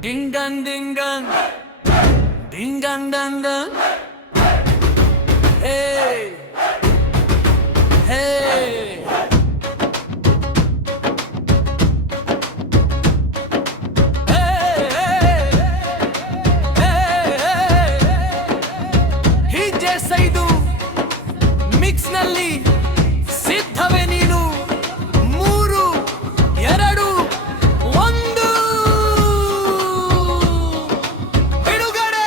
Ding dong ding dong, ding dong dong dong. Hey, hey. ಇದು mix ನಲ್ಲಿ ಸಿದ್ಧವೇ ನೀನು 3 2 1 ಬಿಡುಗಡೆ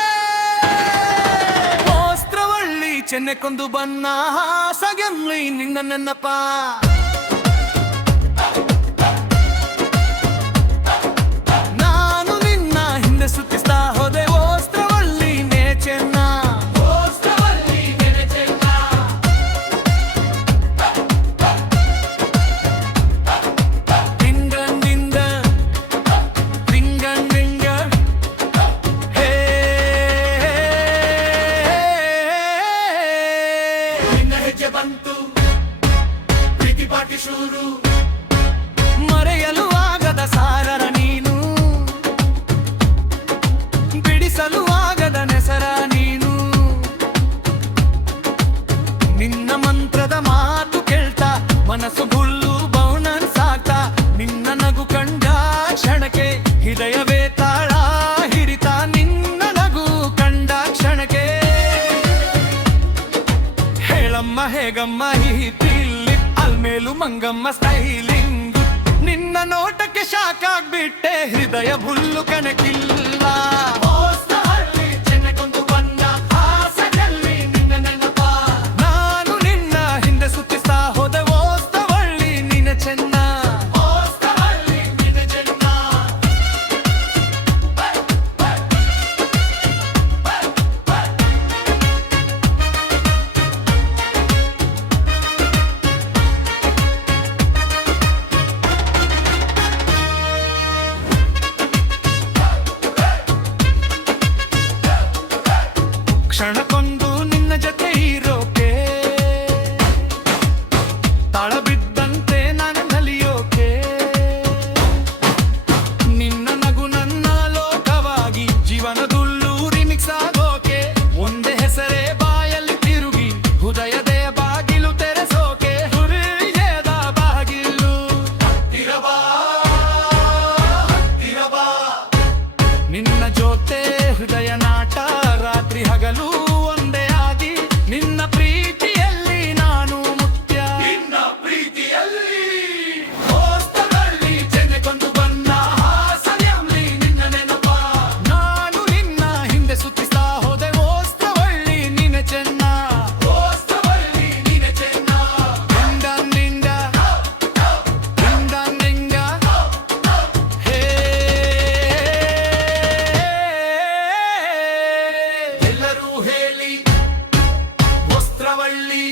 ವಸ್ತ್ರವಳ್ಳಿ ಚೆನ್ನೆಕೊಂದು ಬನ್ನ ಹಾಸಗೆಲ್ಲಿ ನಿನ್ನ ನೆನಪ ನಾನು ನಿನ್ನ ಹಿಂದೆ ಸುತ್ತಿಸ್ತಾ ಹೋದೆ ವಸ್ತ್ರವಳ್ಳಿ ನೇ ಚೆನ್ನ ಶುರು ಮರೆಯಲು ಆಗದ ಸಾರರ ನೀನು ಬಿಡಿಸಲು ಆಗದ ನೆಸರ ನೀನು ನಿನ್ನ ಮಂತ್ರದ ಮಾತು ಕೇಳ್ತಾ ಮನಸ್ಸು ಗುಳ್ಳು ಬೌನನ್ ಸಾಕ್ತಾ ನಿನ್ನ ನಗು ಕಂಡ ಕ್ಷಣಕ್ಕೆ ಹೃದಯವೇ ತಾಳ ಹಿರಿತ ನಿನ್ನ ನಗು ಕಂಡ ಕ್ಷಣಕ್ಕೆ ಹೇಳಮ್ಮ ಹೇಗಮ್ಮ ಹೀತಿಲ್ಲಿ ಅಲ್ಮೇಲು ಮಂಗಮ್ಮ ಸ್ಟೈಲಿಂಗ್ ನಿನ್ನ ನೋಟಕ್ಕೆ ಶಾಕ್ ಆಗ್ಬಿಟ್ಟೆ ಹೃದಯ ಭುಲ್ಲು ಕಣಕಿಲ್ಲ ನಾನು ನಿನ್ನ ಹಿಂದೆ ಸುತ್ತಿಸ್ತಾ ಹೋದೆ ಓಸ್ತವಳ್ಳಿ ನಿನ್ನ ಚೆನ್ನ ಕ್ಷಣಕ್ಕೊಂದು ನಿನ್ನ ಜೊತೆ ಇರೋಕೆ ತಾಳ ಬಿದ್ದಂತೆ ನಾನು ನಲಿಯೋಕೆ ನಿನ್ನ ನಗು ನನ್ನ ಲೋಕವಾಗಿ ಜೀವನದುಳ್ಳು ರಿಮಿಕ್ಸ್ ಆಗೋಕೆ ಒಂದೇ ಹೆಸರೇ ಬಾಯಲ್ಲಿ ತಿರುಗಿ ಹೃದಯದೇ ಬಾಗಿಲು ತೆರೆಸೋಕೆ ಹೃದಯದ ಬಾಗಿಲು ನಿನ್ನ ಜೊತೆ ಹೃದಯ ನಾಟ ರಾತ್ರಿ ಹಗಲು ಒಂದೇ ಆಗಿ ನಿನ್ನ ಪ್ರೀತಿಯಲ್ಲಿ ನಾನು ಮುತ್ಯ ನಿನ್ನ ಪ್ರೀತಿಯಲ್ಲಿ ಓಸ್ತವಳ್ಳಿ ಚೆನ್ನೆಕೊಂದು ಬನ್ನ ಹಾಸಗೆಲ್ಲಿ ನಿನ್ನ ನೆನಪ ನಾನು ನಿನ್ನ ಹಿಂದೆ ಸುತ್ತಿಸ್ತಾ ಹೋದೆ ಓಸ್ತವಳ್ಳಿ ನಿನ್ನ ಚೆನ್ನ ಓಸ್ತವಳ್ಳಿ ನಿನ್ನ ಚೆನ್ನ ನಿಂದ ನಿಂದ ಹೇ ಎಲ್ಲರೂ ಹೇಳಿ ವಸ್ತ್ರವಳ್ಳಿ